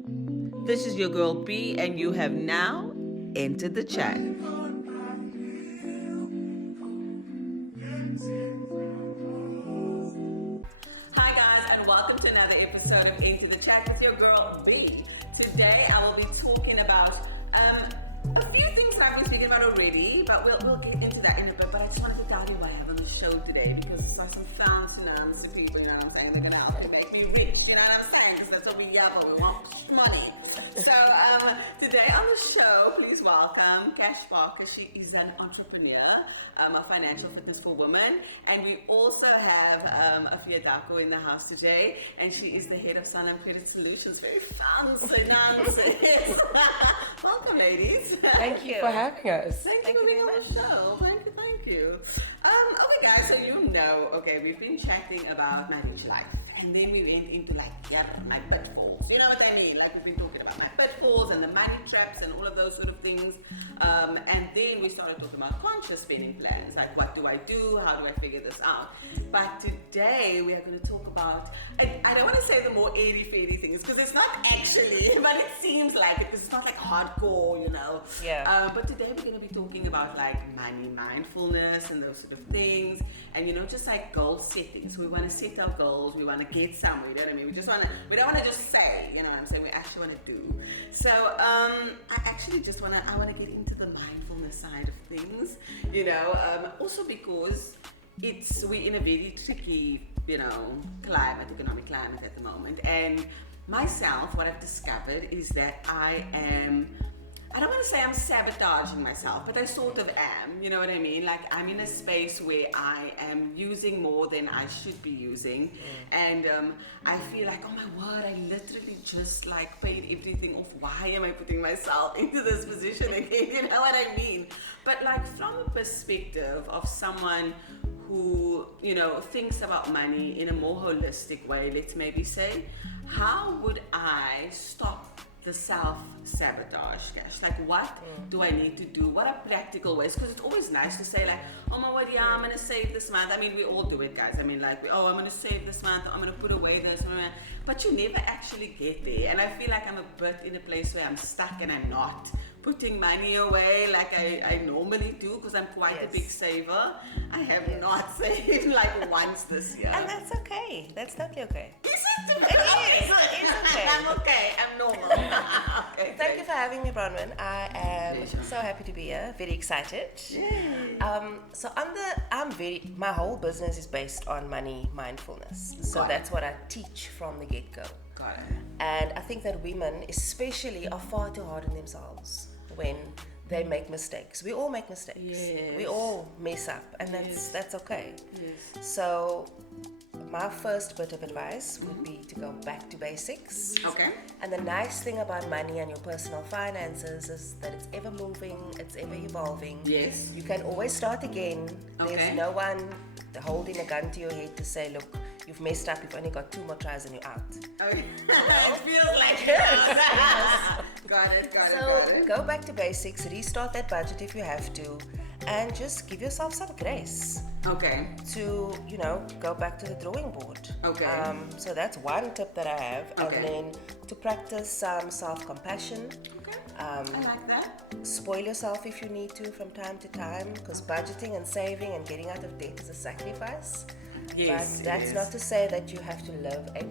This is your girl B, and you have now entered the chat. Hi guys, and welcome to another episode of Enter the Chat with your girl B. Today I will be talking about a few things that I've been thinking about already, but we'll get into that in a bit. But I just wanted to tell you what I have on the show today, because there's some fancy people, you know what I'm saying, they're gonna help to make me rich, you know what I'm saying, because that's what we have, we want money. So today on the show, please welcome Kash. She is an entrepreneur, a financial fitness for women, and we also have Afua in the house today, and she is the head of Sanlam Credit Solutions. Very fancy, Nancy. Welcome, ladies. Thank you for having us. Thank you for being on the show. Thank you. Okay, guys, so we've been chatting about my rich life, and then we went into my pitfalls. You know what I mean? Like, we've been talking about my pitfalls and the money traps and all of those sort of things. And then we started talking about conscious spending plans. Like, what do I do? How do I figure this out? But today we are going to talk about, I don't want to say the more airy-fairy things, because it's not actually, but it seems like it, because it's not like hardcore, you know. Yeah. But today we're going to be talking about like money mindfulness and those sort of things. And, you know, just like goal setting. So we want to set our goals. We want to get somewhere, you know what I mean? We don't want to just say, you know what I'm saying? We actually want to do. So I want to get into the mindfulness side of things, you know, also because we're in a very tricky, you know, economic climate at the moment. And myself, what I've discovered is that I don't want to say I'm sabotaging myself, but I sort of am, you know what I mean? Like, I'm in a space where I am using more than I should be using. And I feel like, oh my word, I literally just like paid everything off. Why am I putting myself into this position again? You know what I mean? But like, from a perspective of someone who, you know, thinks about money in a more holistic way, let's maybe say, how would I stop the self-sabotage, Kash? Like, what do I need to do? What are practical ways? Because it's always nice to say like, oh my word, yeah, I'm going to save this month. I mean, we all do it, guys. I mean, like, I'm going to save this month. I'm going to put away this. But you never actually get there. And I feel like I'm a bit in a place where I'm stuck and I'm not putting money away like I normally do, because I'm quite a big saver. I have not saved like once this year. And that's okay. That's totally okay. Is it? It is okay. I'm okay. I'm normal. Okay, Thank you for having me, Bronwyn. I am so happy to be here. Very excited. Yay. So my whole business is based on money mindfulness. So that's what I teach from the get-go. Got it. And I think that women especially are far too hard on themselves when they make mistakes. We all make mistakes. Yes. We all mess up, and that's okay. Yes. So my first bit of advice would be to go back to basics. Okay. And the nice thing about money and your personal finances is that it's ever moving, it's ever evolving. Yes. You can always start again. Okay. There's no one holding a gun to your head to say, look, you've messed up, you've only got 2 more tries and you're out. Okay. It feels like Yes. Got it. So go back to basics, restart that budget if you have to, and just give yourself some grace. Okay. To, you know, go back to the drawing board. Okay. So that's one tip that I have. Okay. And then to practice some self-compassion. Okay. I like that. Spoil yourself if you need to from time to time, because budgeting and saving and getting out of debt is a sacrifice. Yes. But that's not to say that you have to live a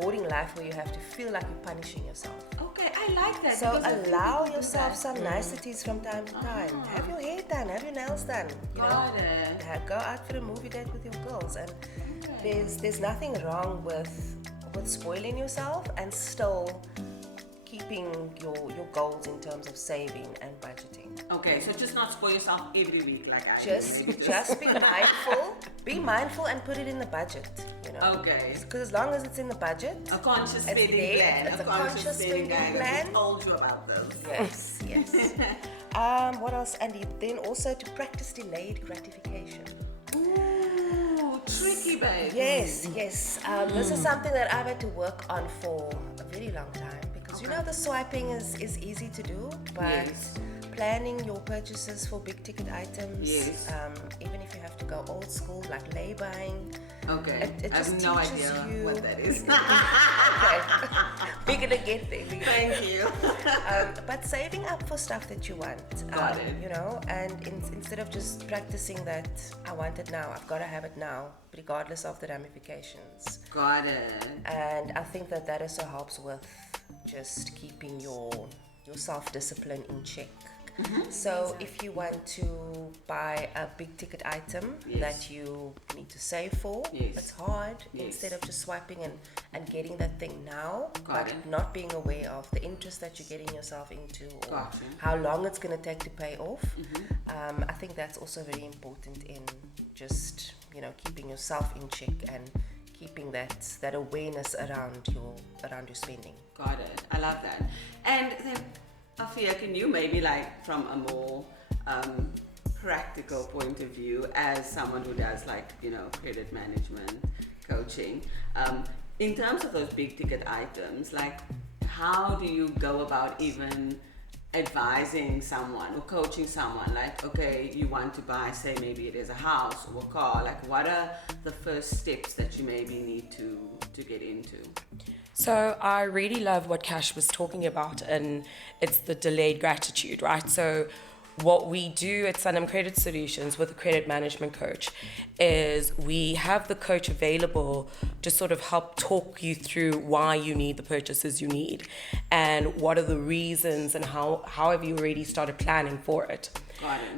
boring life where you have to feel like you're punishing yourself. Okay, I like that. So because allow yourself some niceties from time to time. Have your hair done, have your nails done. Got it. Go out for a movie date with your girls, and there's nothing wrong with spoiling yourself and still keeping your goals in terms of saving and budgeting. Okay, so just not spoil yourself every week like I Just be mindful. Be mindful and put it in the budget. You know. Okay. Because as long as it's in the budget, A conscious it's spending there, plan. it's a conscious spending plan. I told you about this. Yes. What else? And then also to practice delayed gratification. Ooh, tricky, babe. Yes. This is something that I've had to work on for a very long time, because you know the swiping is easy to do, but planning your purchases for big ticket items, even if you have to go old school like lay buying, Okay. It I just have no teaches idea you- what that is. Okay. We're gonna get there. Thank you. But saving up for stuff that you want, Got it. you know, and instead of just practicing that I want it now, I've got to have it now, regardless of the ramifications. Got it. And I think that also helps with just keeping your self-discipline in check. So if you want to buy a big ticket item that you need to save for, it's hard. Instead of just swiping and getting that thing now, but not being aware of the interest that you're getting yourself into, or how long it's going to take to pay off. I think that's also very important in just, you know, keeping yourself in check and keeping that awareness around your spending. Got it. I love that. And then, Afua, can you maybe, like, from a more practical point of view, as someone who does, like, you know, credit management coaching, in terms of those big ticket items, like, how do you go about even advising someone or coaching someone? Like, okay, you want to buy, say maybe it is a house or a car, like, what are the first steps that you maybe need to get into? So I really love what Kash was talking about, and it's the delayed gratitude, right? So what we do at Sanlam Credit Solutions with a credit management coach is we have the coach available to sort of help talk you through why you need the purchases you need and what are the reasons and how have you already started planning for it.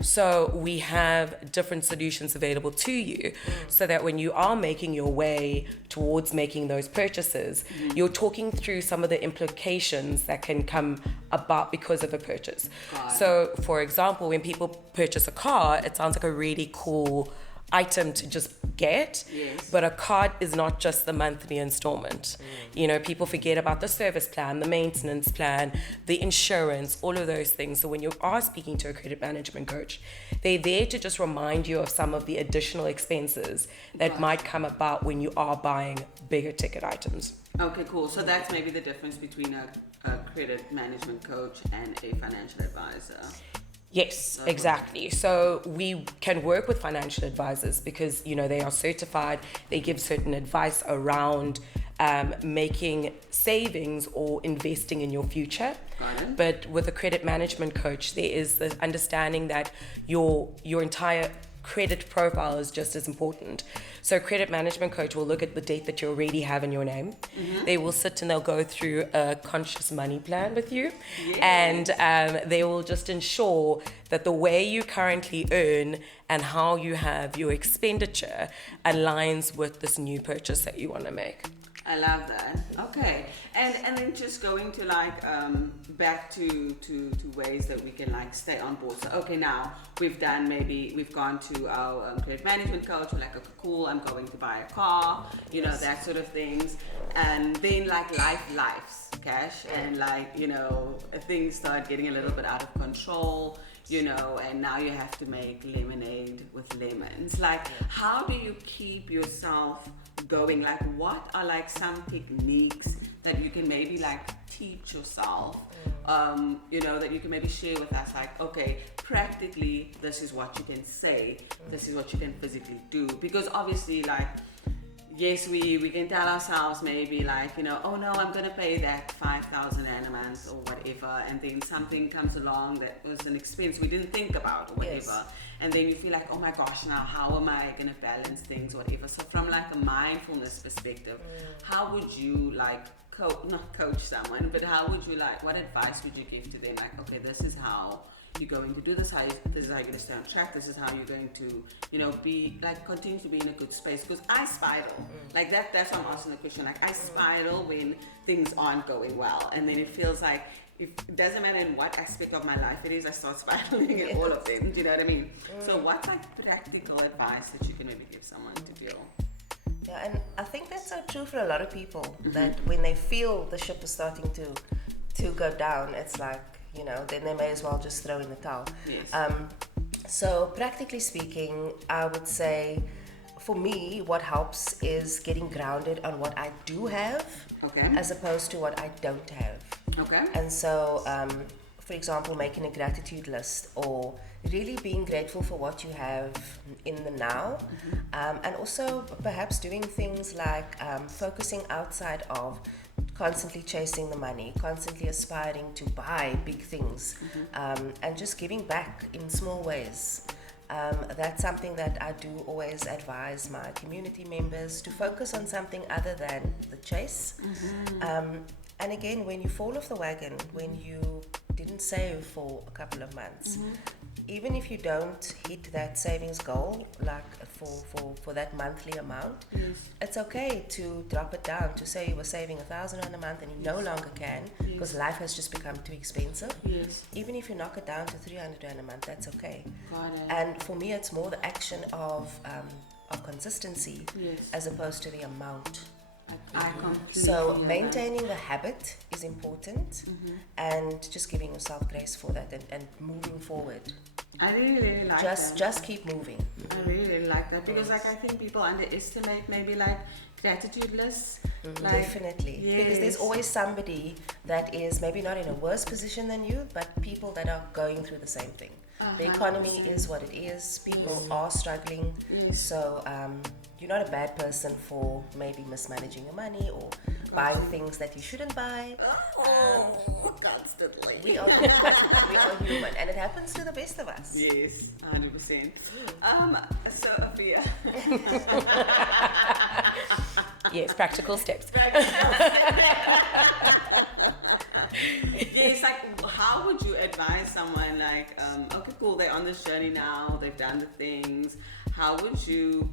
So we have different solutions available to you so that when you are making your way towards making those purchases, you're talking through some of the implications that can come about because of a purchase. So for example, when people purchase a car, it sounds like a really cool item to just get, but a card is not just the monthly installment. You know, people forget about the service plan, the maintenance plan, the insurance, all of those things. So when you are speaking to a credit management coach, they're there to just remind you of some of the additional expenses that might come about when you are buying bigger ticket items. Okay, cool. So that's maybe the difference between a credit management coach and a financial advisor. Yes, exactly. So we can work with financial advisors because, you know, they are certified. They give certain advice around making savings or investing in your future. But with a credit management coach, there is the understanding that your entire credit profile is just as important. So a credit management coach will look at the debt that you already have in your name. They will sit and they'll go through a conscious money plan with you. And they will just ensure that the way you currently earn and how you have your expenditure aligns with this new purchase that you want to make. I love that. Okay, and then just going to like back to ways that we can like stay on board. So okay, now we've gone to our credit management coach. We're like, okay, cool, I'm going to buy a car, you know, that sort of things. And then like life Kash, and like, you know, things start getting a little bit out of control, you know, and now you have to make lemonade with lemons. Like, how do you keep yourself going? Like, what are like some techniques that you can maybe like teach yourself, you know, that you can maybe share with us? Like, okay, practically, this is what you can say, this is what you can physically do. Because obviously, like, yes, we can tell ourselves maybe like, you know, oh no, I'm gonna pay that 5,000 rand a month or whatever, and then something comes along that was an expense we didn't think about or whatever, and then you feel like, oh my gosh, now how am I gonna balance things or whatever? So from like a mindfulness perspective, how would you like not coach someone, but how would you like, what advice would you give to them? Like, okay, this is how you're going to do this, this is how you're going to stay on track, this is how you're going to, you know, be like, continue to be in a good space. Because I spiral like that's why I'm asking the question. Like, I spiral when things aren't going well, and then it feels like, if it doesn't matter in what aspect of my life it is, I start spiraling in all of them. Do you know what I mean? So what's like practical advice that you can maybe give someone to deal? Yeah, and I think that's so true for a lot of people, that when they feel the ship is starting to go down, it's like, you know, then they may as well just throw in the towel. So practically speaking, I would say for me, what helps is getting grounded on what I do have, as opposed to what I don't have. And so for example, making a gratitude list or really being grateful for what you have in the now. And also perhaps doing things like focusing outside of constantly chasing the money, constantly aspiring to buy big things, and just giving back in small ways. That's something that I do always advise my community members to focus on something other than the chase. And again, when you fall off the wagon, when you didn't save for a couple of months, even if you don't hit that savings goal, like for that monthly amount, it's okay to drop it down, to say you were saving 1,000 on a month and you no longer can because life has just become too expensive. Even if you knock it down to 300 Rand a month, that's okay. Got it. And for me, it's more the action of consistency as opposed to the amount. I completely So agree. maintaining the habit is important, and just giving yourself grace for that and moving forward. I really like that. Just keep moving. I really like that because like I think people underestimate maybe like gratitude lists. Like, Definitely. Because there's always somebody that is maybe not in a worse position than you, but people that are going through the same thing. The economy 100%. is what it is. People are struggling. So you're not a bad person for maybe mismanaging your money or buying things that you shouldn't buy. Constantly. We are human. We are human, and it happens to the best of us. Yes, 100%. So Afua. Yes, practical steps. Yes, like how would you advise someone like, okay, cool, they're on this journey now, they've done the things. How would you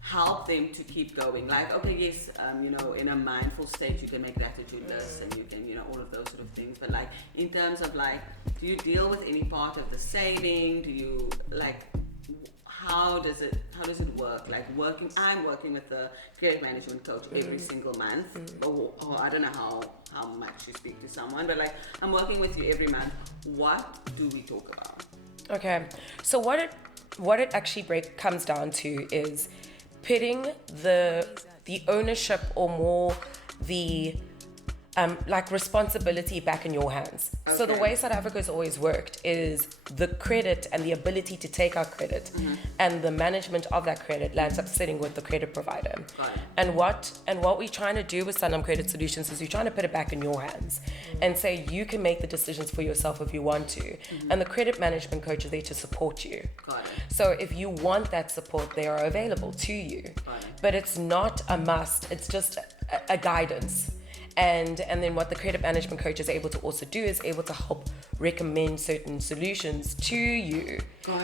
help them to keep going? Like, okay, yes, in a mindful state, you can make gratitude lists and you can, all of those sort of things. But like, in terms of like, do you deal with any part of the saving? Do you like, how does it work? Like I'm working with a credit management coach every single month. Or I don't know how much you speak to someone, but like, I'm working with you every month. What do we talk about? Okay, so what it actually comes down to is putting the ownership or more the like responsibility back in your hands. So the way South Africa's always worked is the credit and the ability to take our credit and the management of that credit lands up sitting with the credit provider. And what we're trying to do with Sanlam Credit Solutions is we're trying to put it back in your hands and say you can make the decisions for yourself if you want to. And the credit management coach is there to support you. So if you want that support, they are available to you. But it's not a must, it's just a guidance. And then what the credit management coach is able to also do is able to help recommend certain solutions to you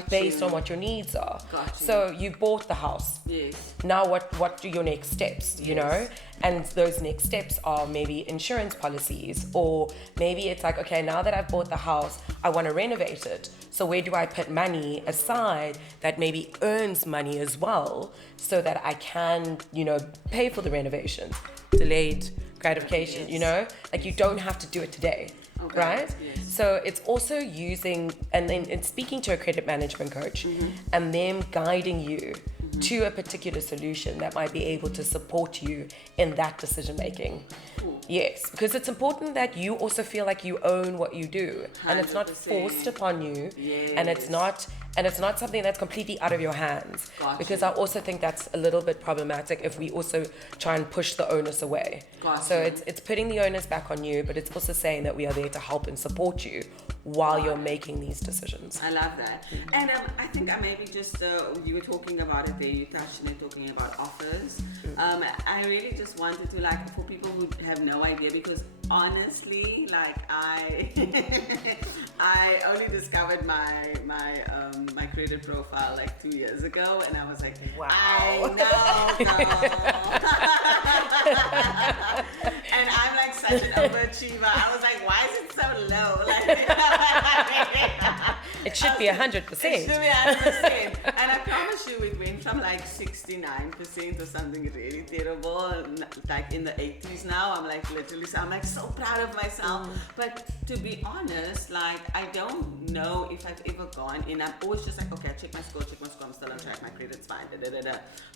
based on what your needs are. So you bought the house. Yes. Now what are your next steps, you know? And those next steps are maybe insurance policies, or maybe it's like, okay, now that I've bought the house, I want to renovate it. So where do I put money aside that maybe earns money as well so that I can, pay for the renovations? Delayed gratification, like you don't have to do it today, right? Yes. So it's also using and then speaking to a credit management coach and them guiding you to a particular solution that might be able to support you in that decision making. Yes, because it's important that you also feel like you own what you do, and it's not 100%. forced upon you, Yes. and it's not something that's completely out of your hands. Because I also think that's a little bit problematic if we also try and push the onus away. So it's putting the onus back on you, but it's also saying that we are there to help and support you while you're making these decisions. I love that. And I think I maybe just, you were talking about it there, you touched on it, talking about offers. I really just wanted to, like, for people who have no idea, because honestly, like, I only discovered my credit profile like 2 years ago, and I was like, Wow. I know. And I'm like such an overachiever. I was like, why is it so low? Like, It should be 100%. it should be 100%. And I promise you, it went from like 69% or something really terrible, like in the 80s now. I'm like literally, so I'm like so proud of myself. But to be honest, like I don't know if I've ever gone in. I'm always just like, okay, I check my score, I'm still on track, my credit's fine,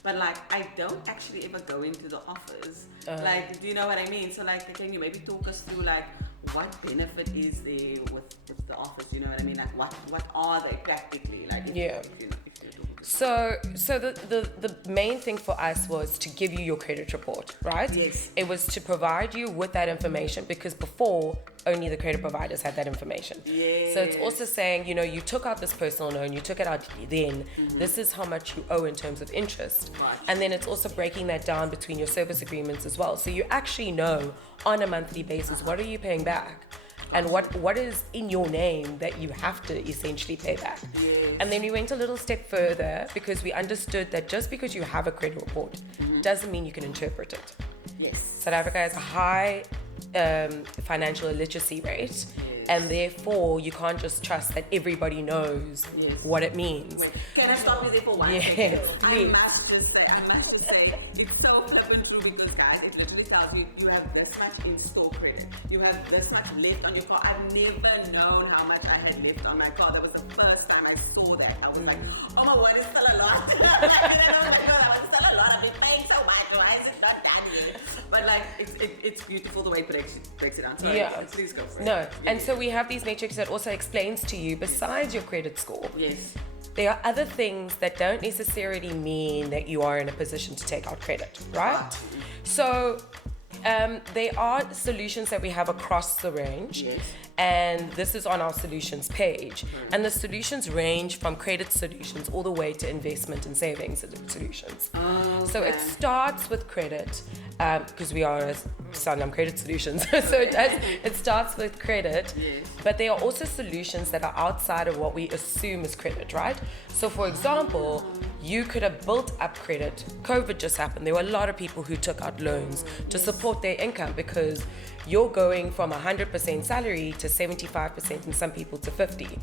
But like, I don't actually ever go into the offers. Like, do you know what I mean? So like, can you maybe talk us through like, what benefit is there with the offers? You know what I mean? Like what are they practically? Like if you're doing this. So the main thing for us was to give you your credit report, right? Yes. It was to provide you with that information, because before only the credit providers had that information. Yes. So it's also saying, you took out this personal loan, you took it out then, this is how much you owe in terms of interest. Right. And then it's also breaking that down between your service agreements as well. So you actually know on a monthly basis, what are you paying back? And what is in your name that you have to essentially pay back. Yes. And then we went a little step further, because we understood that just because you have a credit report doesn't mean you can interpret it. Yes. South Africa has a high financial illiteracy rate, and therefore you can't just trust that everybody knows what it means. Wait, can I stop you there for 1 second? Yes, please. I must just say, it's so flippant true, because guys, it literally tells you you have this much in store credit, you have this much left on your car. I've never known how much I had left on my car. That was the first time I saw that. I was like, oh my word, it's still a lot. That was still a lot. I've been paying so much. Why is it not done yet? But like, it's beautiful the way it breaks it down. Sorry, please go for it. No, and so we have these metrics that also explains to you, besides your credit score, yes, there are other things that don't necessarily mean that you are in a position to take out credit, right? So there are solutions that we have across the range. Yes. And this is on our solutions page. And the solutions range from credit solutions all the way to investment and savings solutions. So it starts with credit, because we are Sanlam Credit Solutions. So it starts with credit, but there are also solutions that are outside of what we assume is credit, right? So for example, you could have built up credit. COVID just happened. There were a lot of people who took out loans to support their income, because you're going from 100% salary to 75%, and some people to 50%.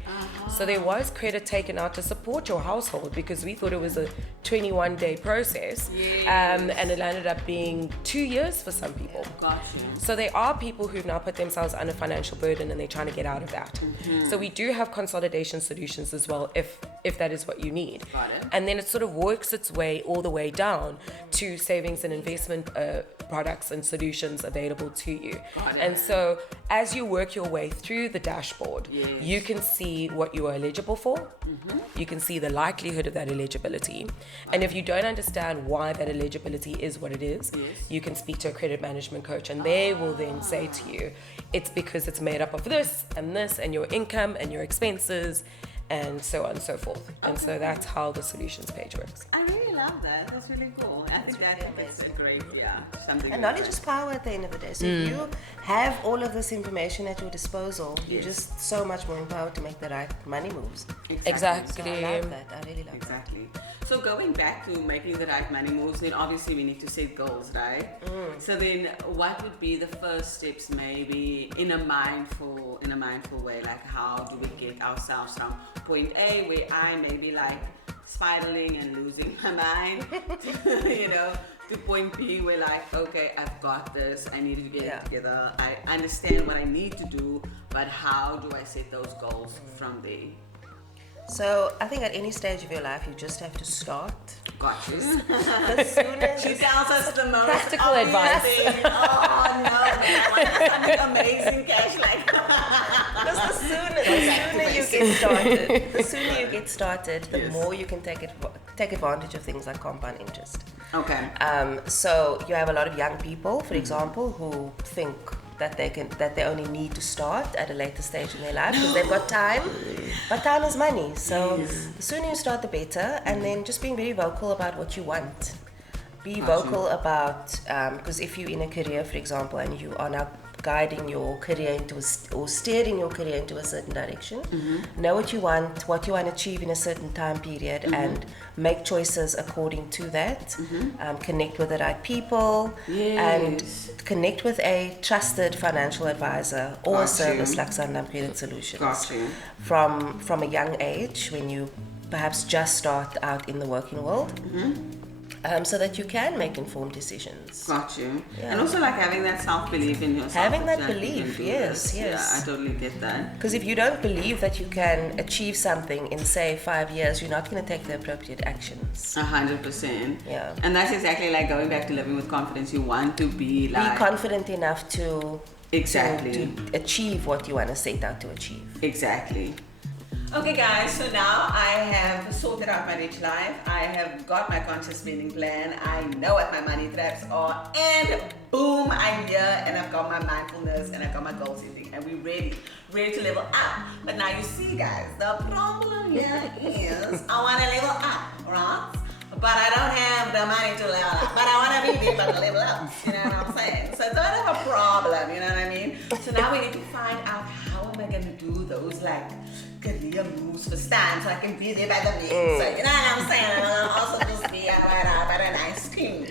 So there was credit taken out to support your household, because we thought it was a 21-day process, and it ended up being 2 years for some people. Gotcha. So there are people who've now put themselves under financial burden, and they're trying to get out of that. So we do have consolidation solutions as well, if that is what you need. Got it. And then it sort of works its way all the way down to savings and investment products and solutions available to you. And so as you work your way through the dashboard, you can see what you are eligible for. You can see the likelihood of that eligibility. And if you don't understand why that eligibility is what it is, you can speak to a credit management coach, and they will then say to you, it's because it's made up of this, and your income and your expenses, and so on and so forth. And so that's how the solutions page works. I really love that. That's really cool. I think that is a great, something. And knowledge is power at the end of the day. So if you have all of this information at your disposal, you're just so much more empowered to make the right money moves. Exactly. So I love that. I really love Exactly. So going back to making the right money moves, then obviously we need to set goals, right? So then what would be the first steps, maybe in a mindful way? Like, how do we get ourselves from point A, where I may be like spiraling and losing my mind, to point B, where like, okay, I've got this, I need to get it together, I understand what I need to do, but how do I set those goals from there? So I think at any stage of your life, you just have to start. Got you. The sooner She tells us the most practical obvious advice. thing. Oh no, I want something amazing, Kash. Like, Because the sooner you get started, the more you can take advantage of things like compound interest. okay. So you have a lot of young people, for example, who think that they only need to start at a later stage in their life because they've got time, but time is money. So the sooner you start, the better. And then just being very vocal about what you want. Be vocal about, because if you're in a career, for example, and you are now guiding your career or steering your career into a certain direction, know what you want to achieve in a certain time period, and make choices according to that. Connect with the right people, and connect with a trusted financial advisor or a service like Sanlam Credit Solutions. From a young age, when you perhaps just start out in the working world. So that you can make informed decisions. Got you. And also like having that self-belief in yourself. Having that like belief, yes. Yeah, I totally get that. Because if you don't believe that you can achieve something in, say, 5 years, you're not going to take the appropriate actions. 100%. Yeah. And that's exactly like going back to living with confidence. You want to be like... Be confident enough to Exactly. to achieve what you want to set out to achieve. Exactly. Okay guys, so now I have sorted out my rich life. I have got my conscious spending plan. I know what my money traps are, and boom, I'm here, and I've got my mindfulness, and I've got my goal setting, and we're ready to level up. But now you see guys, the problem here is I want to level up, right? But I don't have the money to level up. But I want to be able to level up. You know what I'm saying? So I don't have a problem, you know what I mean? So now we need to find out how am I going to do those like career moves for Stan so I can be there by the meet. So you know what I'm saying? And I'll also just be by the nice team.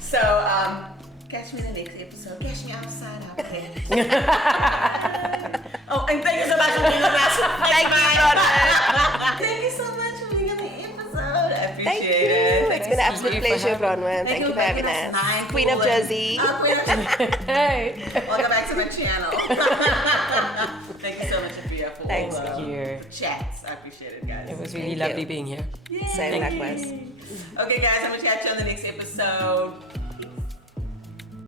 So catch me in the next episode. Catch me outside up there. Oh, and thank you so much for being on that. Thank you so much for being on the episode. I appreciate it. It's been an absolute pleasure, Bronwyn. Thank you for having us. Queen of Jersey. Queen of Jersey. Hey. Welcome back to my channel. Thank you so much, Afua, for Thanks. all Thank you. the chats. I appreciate it, guys. It was really Thank lovely you. being here. Same likewise. Okay, guys, I'm going to catch you on the next episode.